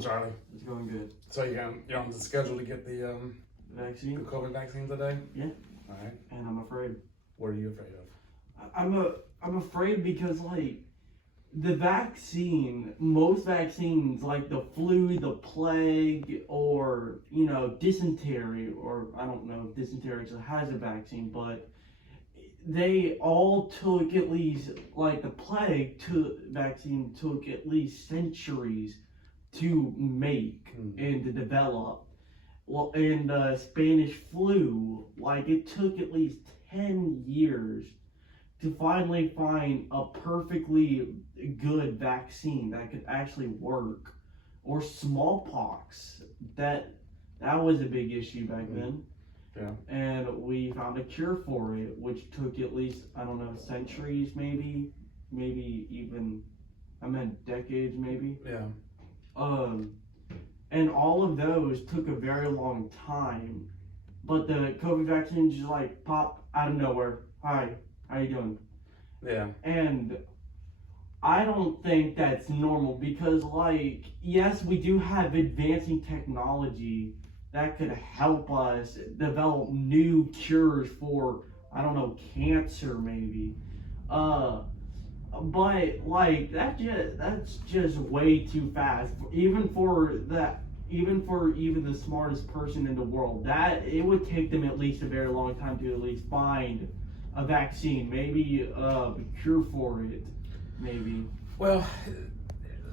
Charlie, It's going good. so you're on the schedule to get the Vaccine? COVID vaccine today? Yeah. All right. And I'm afraid. What are you afraid of? I'm afraid because the vaccine, most vaccines like the flu, the plague, or dysentery, or I don't know if dysentery actually has a vaccine, but they all took at least the plague vaccine took at least centuries to make and to develop. Well, and Spanish flu, it took at least 10 years to finally find a perfectly good vaccine that could actually work. Or smallpox, that was a big issue back then. Yeah. And we found a cure for it, which took at least, I don't know, centuries maybe even, decades maybe. Yeah. And all of those took a very long time. But the COVID vaccine just pop out of nowhere. Hi, how you doing? Yeah. And I don't think that's normal because yes, we do have advancing technology that could help us develop new cures for, I don't know, cancer maybe. But that's just way too fast. Even for the smartest person in the world, that it would take them at least a very long time to at least find a vaccine, maybe a cure for it, maybe. Well,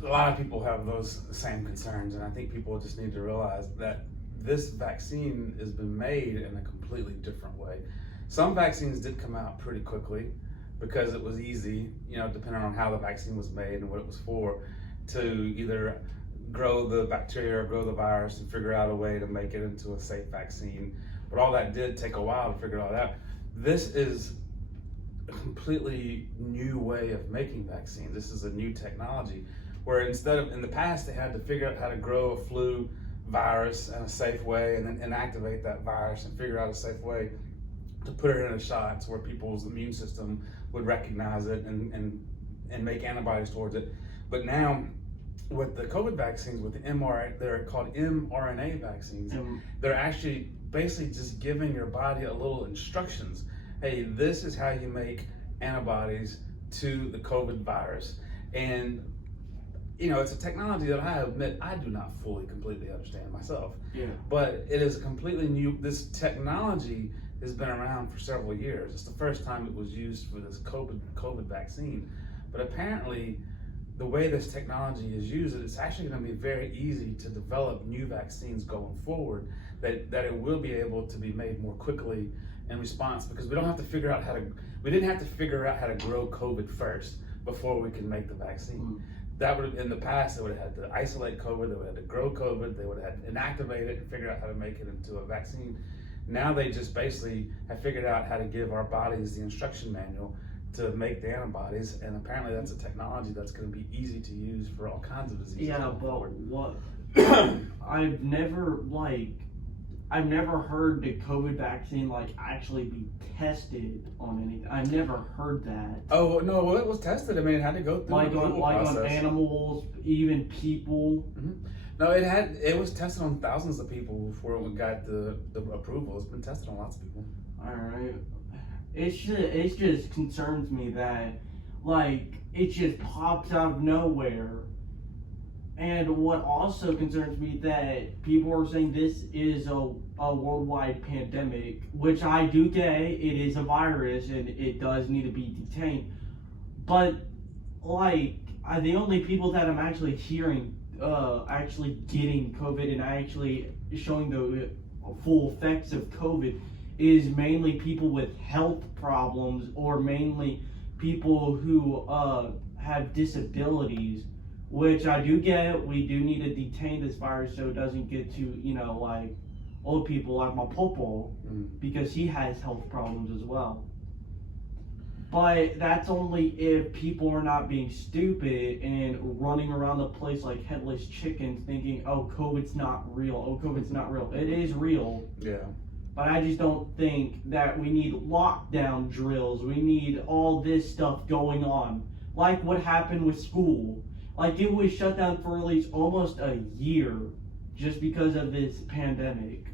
a lot of people have those same concerns, and I think people just need to realize that this vaccine has been made in a completely different way. Some vaccines did come out pretty quickly because it was easy, depending on how the vaccine was made and what it was for, to either grow the bacteria or grow the virus and figure out a way to make it into a safe vaccine. But all that did take a while to figure all that out. This is a completely new way of making vaccines. This is a new technology where instead of, in the past, they had to figure out how to grow a flu virus in a safe way and then inactivate that virus and figure out a safe way to put it in a shot where people's immune system would recognize it and make antibodies towards it. But now, with the COVID vaccines, with the mRNA, they're called mRNA vaccines. They're actually basically just giving your body a little instructions. Hey, this is how you make antibodies to the COVID virus. And it's a technology that I admit I do not fully, completely understand myself. Yeah. But it is completely new. This technology has been around for several years. It's the first time it was used for this COVID vaccine. But apparently, the way this technology is used, it's actually going to be very easy to develop new vaccines going forward, that it will be able to be made more quickly in response, because we didn't have to figure out how to grow COVID first before we can make the vaccine. That would have, in the past, they would have had to isolate COVID, they would have had to grow COVID, they would have had to inactivate it and figure out how to make it into a vaccine. Now they just basically have figured out how to give our bodies the instruction manual to make the antibodies, and apparently that's a technology that's going to be easy to use for all kinds of diseases. Yeah, but what I've never heard the COVID vaccine actually be tested on anything. I've never heard that. Oh no, well, it was tested. I mean, it had to go through the approval process. On animals, even people. Mm-hmm. No, it was tested on thousands of people before we got the approval. It's been tested on lots of people. All right. It just concerns me that it just pops out of nowhere. And what also concerns me that people are saying this is a worldwide pandemic, which I do get. It is a virus and it does need to be detained. But the only people that I'm actually hearing actually getting COVID and actually showing the full effects of COVID is mainly people with health problems, or mainly people who have disabilities, which I do get. We do need to detain this virus so it doesn't get to old people like my popo, because he has health problems as well. But that's only if people are not being stupid and running around the place like headless chickens thinking, oh, COVID's not real. Oh, COVID's not real. It is real. Yeah. But I just don't think that we need lockdown drills. We need all this stuff going on. Like what happened with school. like it was shut down for at least almost a year just because of this pandemic.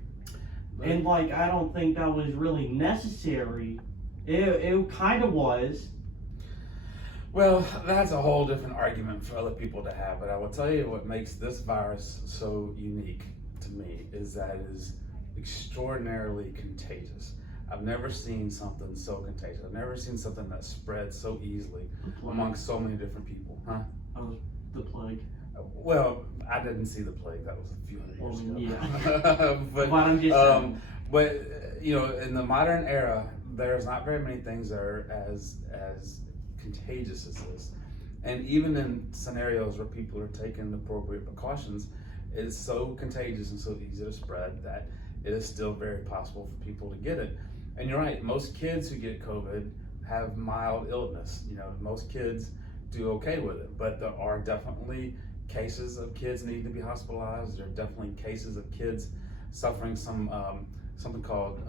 And like I don't think that was really necessary. It kind of was. Well, that's a whole different argument for other people to have, but I will tell you what makes this virus so unique to me is that it is extraordinarily contagious. I've never seen something so contagious. I've never seen something that spreads so easily among so many different people. Huh? The plague. Well, I didn't see the plague. That was a few hundred years ago. Yeah. but I'm just saying. But you know, in the modern era, there's not very many things that are as contagious as this. And even in scenarios where people are taking appropriate precautions, it's so contagious and so easy to spread that it is still very possible for people to get it. And you're right, most kids who get COVID have mild illness. You know, most kids do okay with it, but there are definitely cases of kids needing to be hospitalized. There are definitely cases of kids suffering some something called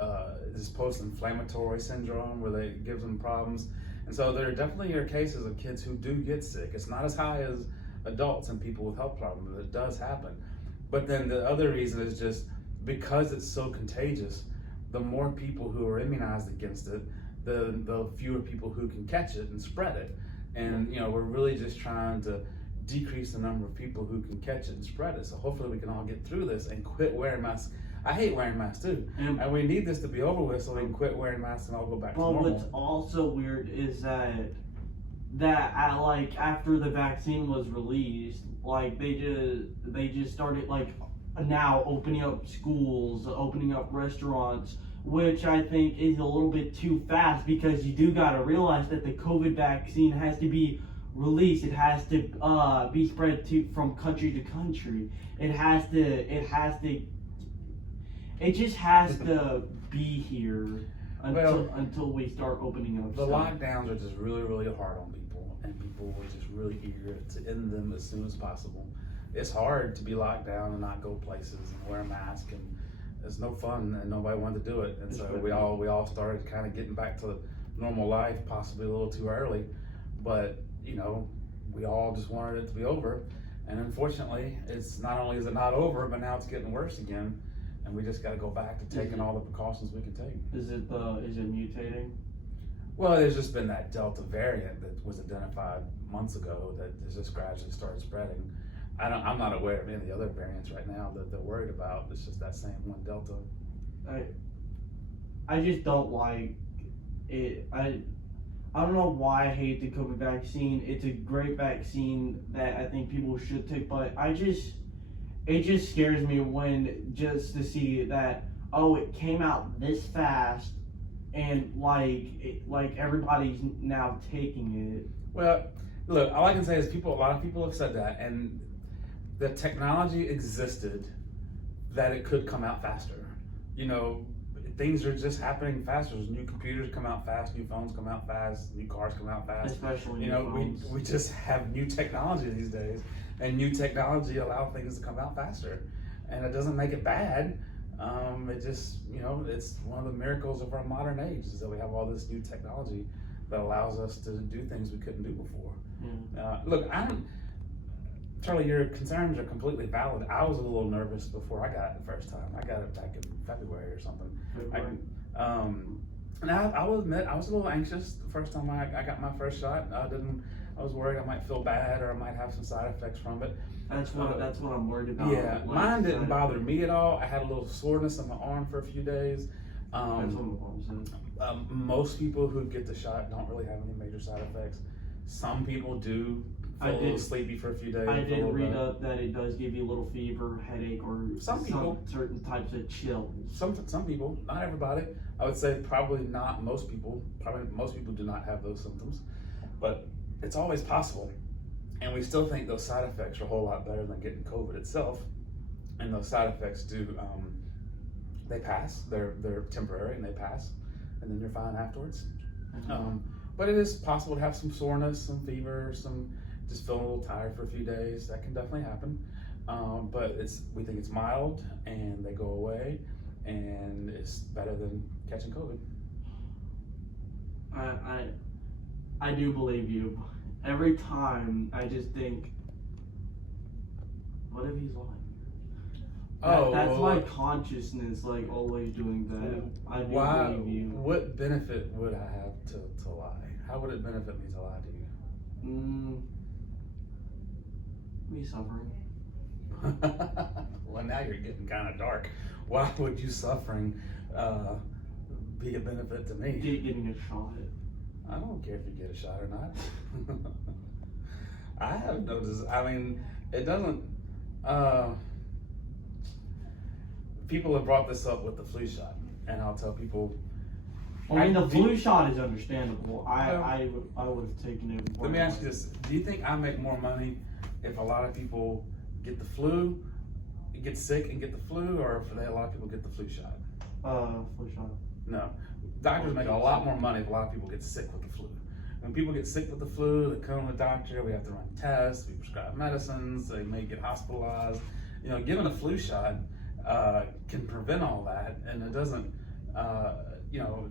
this post-inflammatory syndrome where they gives them problems. And so there definitely are cases of kids who do get sick. It's not as high as adults and people with health problems, but it does happen. But then the other reason is just because it's so contagious, the more people who are immunized against it, the fewer people who can catch it and spread it. And you know, we're really just trying to decrease the number of people who can catch it and spread it. So hopefully we can all get through this and quit wearing masks. I hate wearing masks too, and we need this to be over with so we can quit wearing masks and all go back to normal. What's also weird is that like after the vaccine was released, like they just started like now opening up schools, opening up restaurants, which I think is a little bit too fast because you do gotta realize that the COVID vaccine has to be released. It has to be spread from country to country. It just has to be here until we start opening up. The lockdowns are just really, really hard on people, and people were just really eager to end them as soon as possible. It's hard to be locked down and not go places and wear a mask, and it's no fun, and nobody wanted to do it. And so we all started kind of getting back to normal life, possibly a little too early, but you know, we all just wanted it to be over. And unfortunately, it's not only is it not over, but now it's getting worse again. And we just got to go back to taking all the precautions we can take. Is it mutating? Well, there's just been that Delta variant that was identified months ago that has just gradually started spreading. I'm not aware of any of the other variants right now that they're worried about. It's just that same one Delta. I just don't like it. I don't know why I hate the COVID vaccine. It's a great vaccine that I think people should take, but it just scares me when just to see that, oh, it came out this fast and like everybody's now taking it. Well, look, all I can say is a lot of people have said that, and the technology existed that it could come out faster. You know, things are just happening faster. New computers come out fast, new phones come out fast, new cars come out fast. Especially you know, phones. we just have new technology these days, and new technology allows things to come out faster. And it doesn't make it bad. It just, you know, it's one of the miracles of our modern age is that we have all this new technology that allows us to do things we couldn't do before. Look, Charlie, your concerns are completely valid. I was a little nervous before I got it the first time. I got it back in February or something. And I will admit, I was a little anxious the first time I got my first shot. I was worried I might feel bad or I might have some side effects from it. That's what I'm worried about. Yeah, mine didn't bother me at all. I had a little soreness in my arm for a few days. That's what my mom said. Most people who get the shot don't really have any major side effects. Some people do feel a little sleepy for a few days. I did read up that it does give you a little fever, headache, or some certain types of chills. Some people, not everybody. I would say probably not most people. Probably most people do not have those symptoms, but it's always possible. And we still think those side effects are a whole lot better than getting COVID itself. And those side effects do, they pass. They're temporary and they pass, and then you're fine afterwards. But it is possible to have some soreness, some fever, some just feeling a little tired for a few days. That can definitely happen. But we think it's mild and they go away, and it's better than catching COVID. I do believe you. Every time I just think What if he's lying? That's well, my consciousness, like, always doing that. I do believe you. What benefit would I have to lie? How would it benefit me to lie to you? Me suffering. Well, now you're getting kind of dark. Why would you suffering be a benefit to me? Getting a shot. I don't care if you get a shot or not. I have no I mean, it doesn't. People have brought this up with the flu shot, and I'll tell people. I mean, the flu shot is understandable. I would have taken it. Let me ask you this: do you think I make more money if a lot of people get the flu, get sick and get the flu, or if a lot of people get the flu shot? Flu shot. No, doctors make a lot more money if a lot of people get sick with the flu. When people get sick with the flu, they come to the doctor. We have to run tests. We prescribe medicines. They may get hospitalized. You know, giving a flu shot can prevent all that, and it doesn't. You know,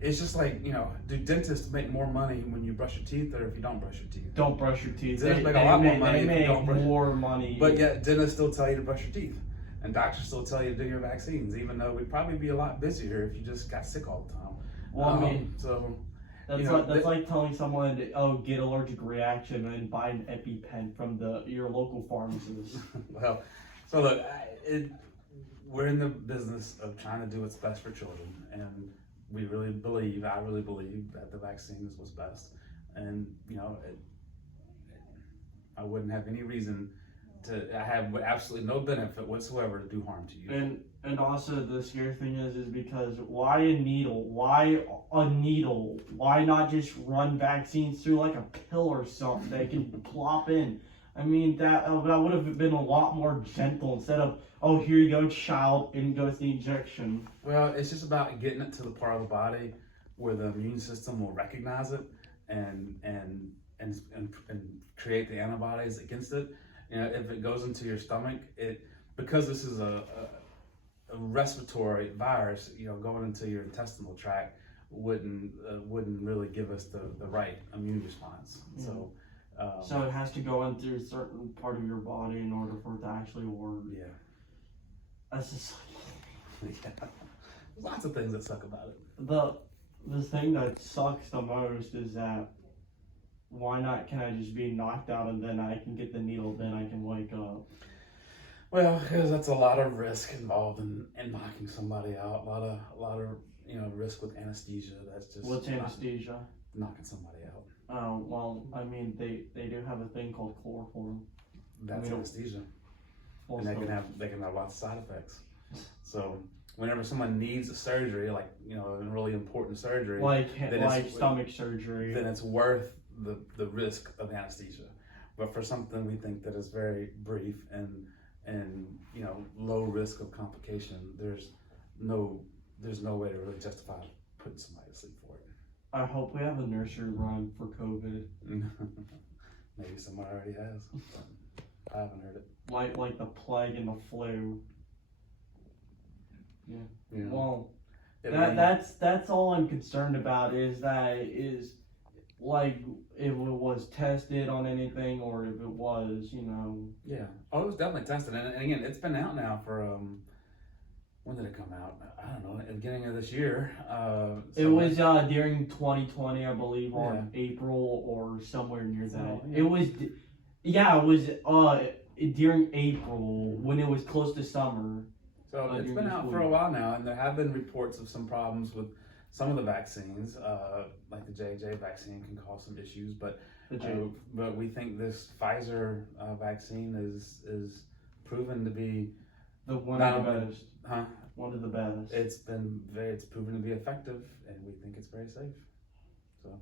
it's just like, you know, do dentists make more money when you brush your teeth or if you don't brush your teeth? Don't brush your teeth. Dentists make a lot more money if you don't brush. More money. But yet dentists still tell you to brush your teeth, and doctors still tell you to do your vaccines, even though we'd probably be a lot busier if you just got sick all the time. Well, I mean, so that's, you know, that's like telling someone, get allergic reaction and buy an EpiPen from your local pharmacist. Well, so look, we're in the business of trying to do what's best for children, and I really believe that the vaccine is what's best. And, you know, I wouldn't have any reason I have absolutely no benefit whatsoever to do harm to you. And also the scary thing is because why a needle? Why a needle? Why not just run vaccines through like a pill or something they can plop in? I mean, that would have been a lot more gentle instead of, oh, here you go, child, and goes the injection. Well, it's just about getting it to the part of the body where the immune system will recognize it and create the antibodies against it. You know, if it goes into your stomach, because this is a respiratory virus, you know, going into your intestinal tract wouldn't really give us the right immune response. Mm. So it has to go into a certain part of your body in order for it to actually work. Yeah. That's just yeah. Lots of things that suck about it. The thing that sucks the most is that why not can I just be knocked out and then I can get the needle, then I can wake up? Well, because that's a lot of risk involved in knocking somebody out. A lot of you know, risk with anesthesia. That's just what's anesthesia? Knocking somebody out. Oh, well, I mean, they do have a thing called chloroform. That's anesthesia. Also, And they can have lots of side effects. So whenever someone needs a surgery, like, you know, a really important surgery, like stomach surgery, then it's worth the risk of anesthesia. But for something we think that is very brief and you know, low risk of complication, there's no way to really justify putting somebody to sleep for it. I hope we have a nursery rhyme for COVID. Maybe somebody already has. I haven't heard it. Like the plague and the flu. Yeah. Well, that's all I'm concerned about is like if it was tested on anything or if it was, you know. Yeah. Oh, it was definitely tested, and again, it's been out now for when did it come out? I don't know. At the beginning of this year. It was during 2020, I believe, on April or somewhere near that. So, yeah. It was during April when it was close to summer. So it's been out for a while now, and there have been reports of some problems with some of the vaccines, like the J&J vaccine can cause some issues, but we think this Pfizer vaccine is proven to be one of the best. Huh? One of the best. It's proven to be effective, and we think it's very safe. So.